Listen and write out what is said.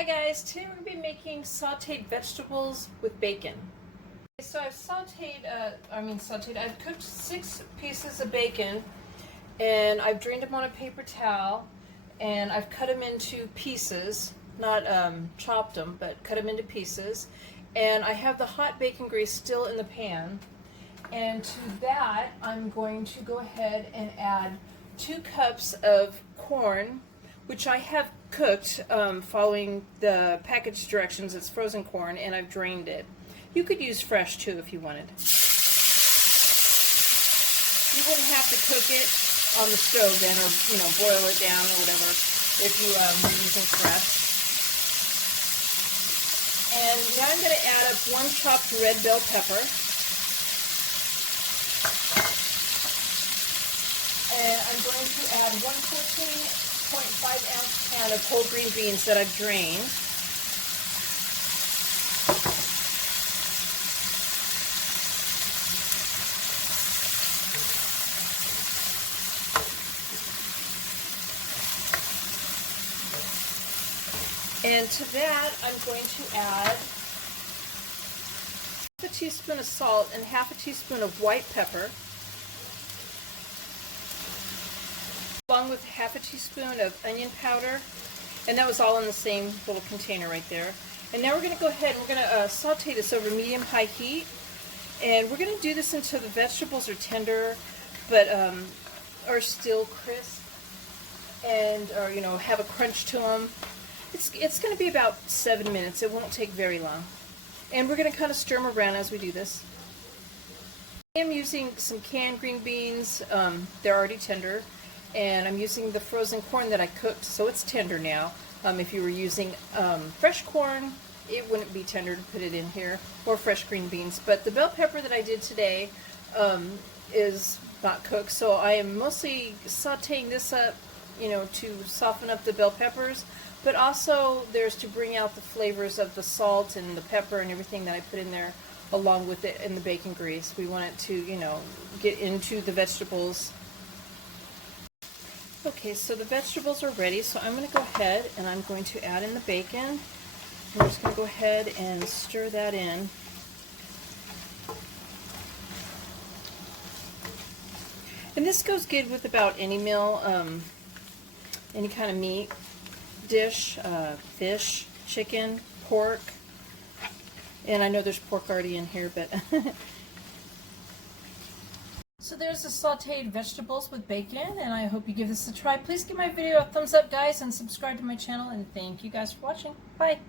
Hi guys, today we're going to be making sauteed vegetables with bacon. So I've cooked 6 pieces of bacon and I've drained them on a paper towel and I've cut them into pieces, not chopped them, but cut them into pieces. And I have the hot bacon grease still in the pan. And to that, I'm going to go ahead and add 2 cups of corn, which I have cooked following the package directions. It's frozen corn, and I've drained it. You could use fresh too if you wanted. You wouldn't have to cook it on the stove then, or boil it down or whatever if you were using fresh. And now I'm going to add up 1 chopped red bell pepper. And I'm going to add 1 14.5-ounce can of whole green beans that I've drained. And to that, I'm going to add half a teaspoon of salt and half a teaspoon of white pepper, along with half a teaspoon of onion powder, and that was all in the same little container right there. And now we're going to go ahead and we're going to saute this over medium-high heat, and we're going to do this until the vegetables are tender, but are still crisp, and have a crunch to them. It's going to be about 7 minutes. It won't take very long, and we're going to kind of stir them around as we do this. I am using some canned green beans. They're already tender. And I'm using the frozen corn that I cooked, so it's tender now. If you were using fresh corn, it wouldn't be tender to put it in here, or fresh green beans. But the bell pepper that I did today is not cooked, so I am mostly sauteing this up, to soften up the bell peppers. But also there's to bring out the flavors of the salt and the pepper and everything that I put in there, along with it in the bacon grease. We want it to, get into the vegetables. Okay, so the vegetables are ready, so I'm going to go ahead and I'm going to add in the bacon. I'm just going to go ahead and stir that in. And this goes good with about any meal, any kind of meat dish, fish, chicken, pork. And I know there's pork already in here, but... So there's the sauteed vegetables with bacon, and I hope you give this a try. Please give my video a thumbs up, guys, and subscribe to my channel, and thank you guys for watching. Bye!